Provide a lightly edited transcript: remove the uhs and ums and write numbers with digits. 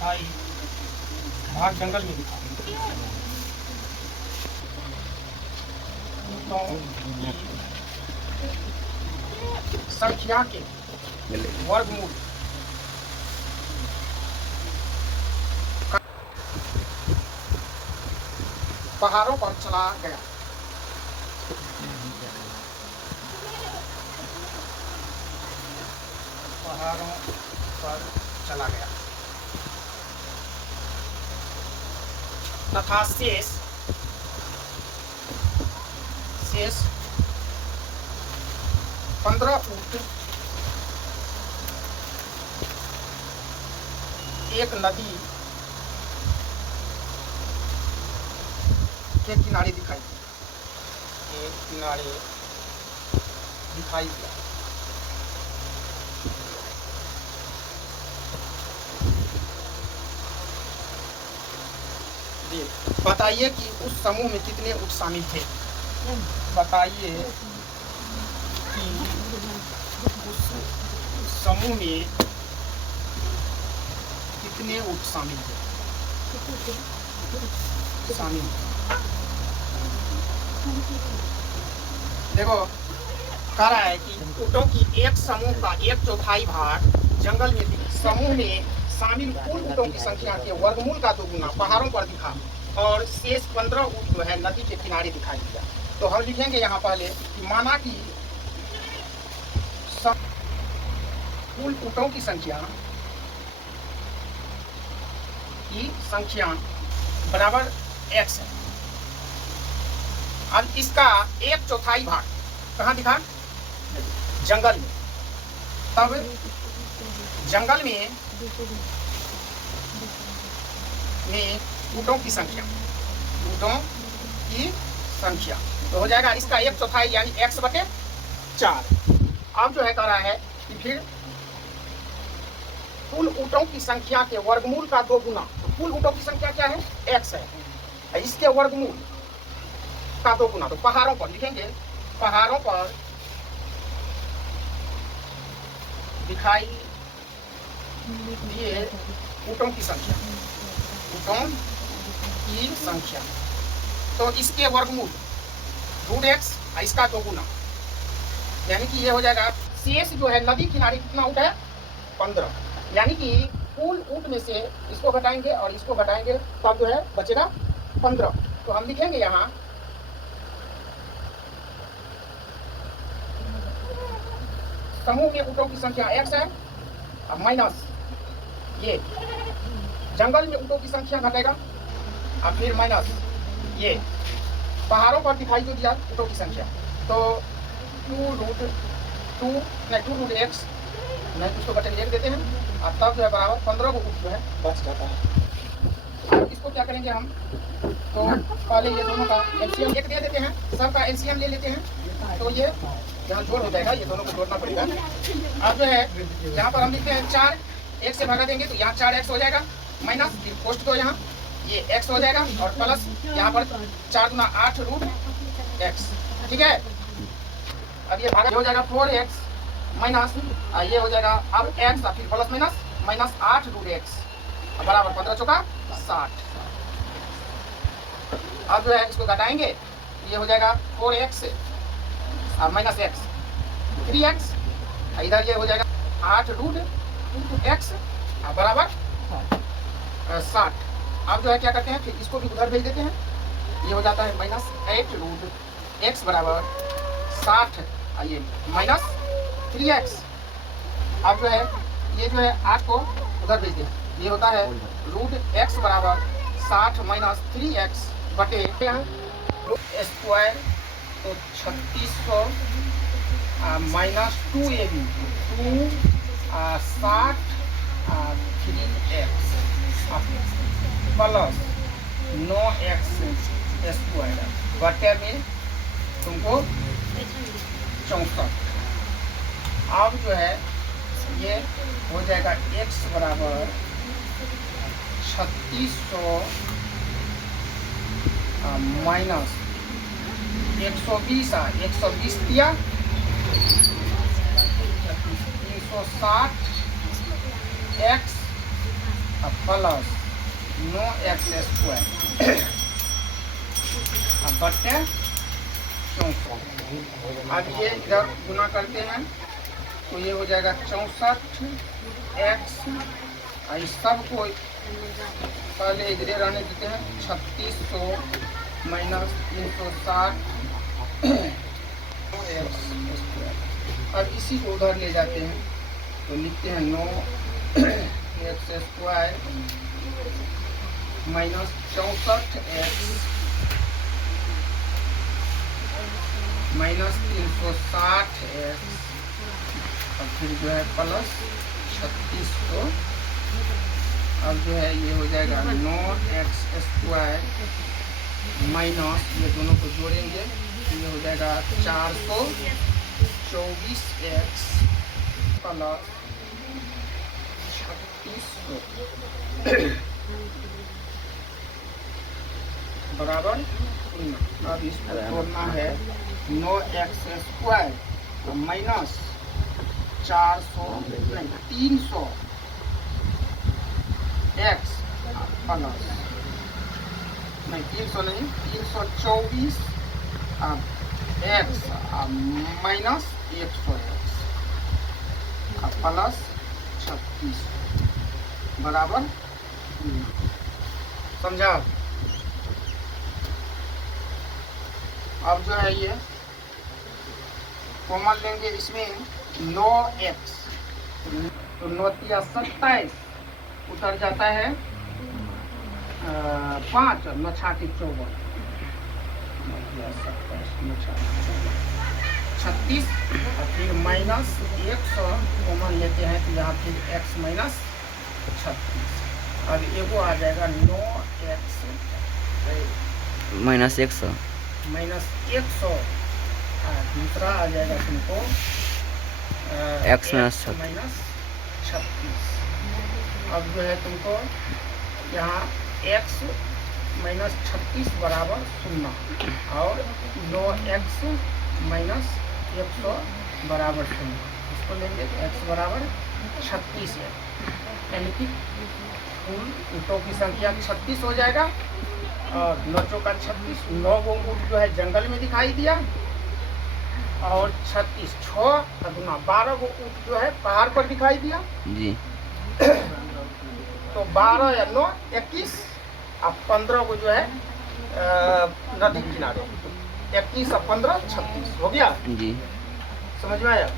दिखाई भाग जंगल में दिखाई संख्या के वर्गमूल पहाड़ों पर चला गया। पहाड़ों पर चला गया तथा शेष 15 फुट एक नदी के किनारे दिखाई दिया। बताइए कि उस समूह में कितने ऊँट शामिल थे। बताइए कि उस समूह में कितने ऊँट शामिल थे। देखो कह रहा है कि ऊँटों की एक समूह का 1/4 भाग जंगल में थी। समूह में शामिल कुल ऊँटों की संख्या के वर्गमूल का 2 गुना पहाड़ों पर दिखा और शेष 15 ऊँट जो है नदी के किनारे दिखाई दिया। तो हम लिखेंगे यहाँ पहले कि माना कि कुल ऊँटों की संख्या बराबर x है। अब इसका 1/4 भाग कहाँ दिखा? जंगल में। तब जंगल में ऊँटों की संख्या तो हो जाएगा इसका 1/4 यानी x/4। अब जो है कह रहा है कि फिर कुल ऊँटों की संख्या के वर्गमूल का 2 गुना। तो कुल ऊँटों की संख्या क्या है? x है। इसके वर्गमूल का 2 गुना। तो पहाड़ों पर लिखेंगे, पहाड़ों पर दिखाई दिए ऊँटों की संख्या। तो इसके वर्गमूल √x इसका 2 गुना, यानी कि ये हो जाएगा। शेष जो है नदी किनारे कितना ऊँट है? 15, यानी कि कुल ऊँट में से इसको घटाएंगे और इसको घटाएंगे तब जो है बचेगा 15। तो हम लिखेंगे यहाँ समूह में ऊँटों की संख्या x है और माइनस ये जंगल में ऊँटों की संख्या घटेगा और फिर माइनस ये पहाड़ों पर दिखाई जो दिया ऊँटों की संख्या। तो 2√x नहीं उसको बटन 1 देते हैं और तब जो है बराबर 15 को ऊँट जो है बच जाता है। इसको क्या करेंगे हम? तो पहले ये दोनों का एलसीएम 1 दे देते हैं, सबका एलसीएम ले लेते हैं। तो ये यहाँ जोड़ हो जाएगा, ये दोनों को जोड़ना पड़ेगा। अब जो है यहाँ पर हम लिखते हैं 4, 1 से भगा देंगे तो यहाँ 4x हो जाएगा, माइनस पोस्ट तो यहाँ ये x हो जाएगा और प्लस यहाँ पर 4 गुना 8 √x। ठीक है। अब ये भागा हो जाएगा 4x माइनस ये हो जाएगा अब x और फिर प्लस माइनस 8 √x बराबर 15 चौका 60। अब जो है इसको घटाएंगे, ये हो जाएगा 4x और माइनस x 3x, इधर ये हो जाएगा 8 √x बराबर 60। अब जो है क्या करते हैं, फिर इसको भी उधर भेज देते हैं। ये हो जाता है -8 √x बराबर 60 ये माइनस 3x। अब जो है ये जो है 8 को उधर भेज दें, ये होता है √x बराबर 60 माइनस 3x बटे स्क्वायर तो 3600 minus 2ab 60 3x plus 9x square बटे में तुमको 64। अब जो है ये हो जाएगा x बराबर 3600 माइनस 120 120 दिया 360 x अब प्लस 9x स्क्वायर अब बटे 64। अब ये इधर गुना करते हैं तो ये हो जाएगा 64x, इस सब को पहले इधर रहने देते हैं 3600 माइनस 360 x स्क्वायर। अब इसी को उधर ले जाते हैं तो लिखते हैं 9x square minus 64x minus 360x और फिर जो है प्लस 3600। अब जो है ये हो जाएगा 9x स्क्वायर माइनस ये दोनों को जोड़ेंगे तो ये हो जाएगा 424x प्लस 3600 बराबर 0। अब इसको तोड़ना है 9x square minus 300 x plus नहीं 300 नहीं 324 x माइनस 100x प्लस 36 बराबर 0। समझा? अब जो है ये कॉमन लेंगे इसमें 9x तो 9 या 27 उतर जाता है 5 और 9 छाती 54 36 और फिर माइनस 100 कॉमन लेते हैं तो यहाँ फिर x माइनस 36। अब एगो आ जाएगा 9x माइनस 100 माइनस 100 दूसरा आ जाएगा तुमको x माइनस 36। अब जो है तुमको यहाँ x माइनस 36 बराबर 0 और 9x माइनस 100 बराबर 0। इसको लेंगे तो x बराबर 36 है, यानी कि कुल ऊँटों की संख्या 36 हो जाएगा और 9 चौका 36, 9 गो ऊँट जो है जंगल में दिखाई दिया और 36 6 गुना 12 गो ऊँट जो है पहाड़ पर दिखाई दिया जी। तो 12 या 9 21 और 15 को जो है नदी किनारे 21 और 15 36 हो गया जी। समझ में आया?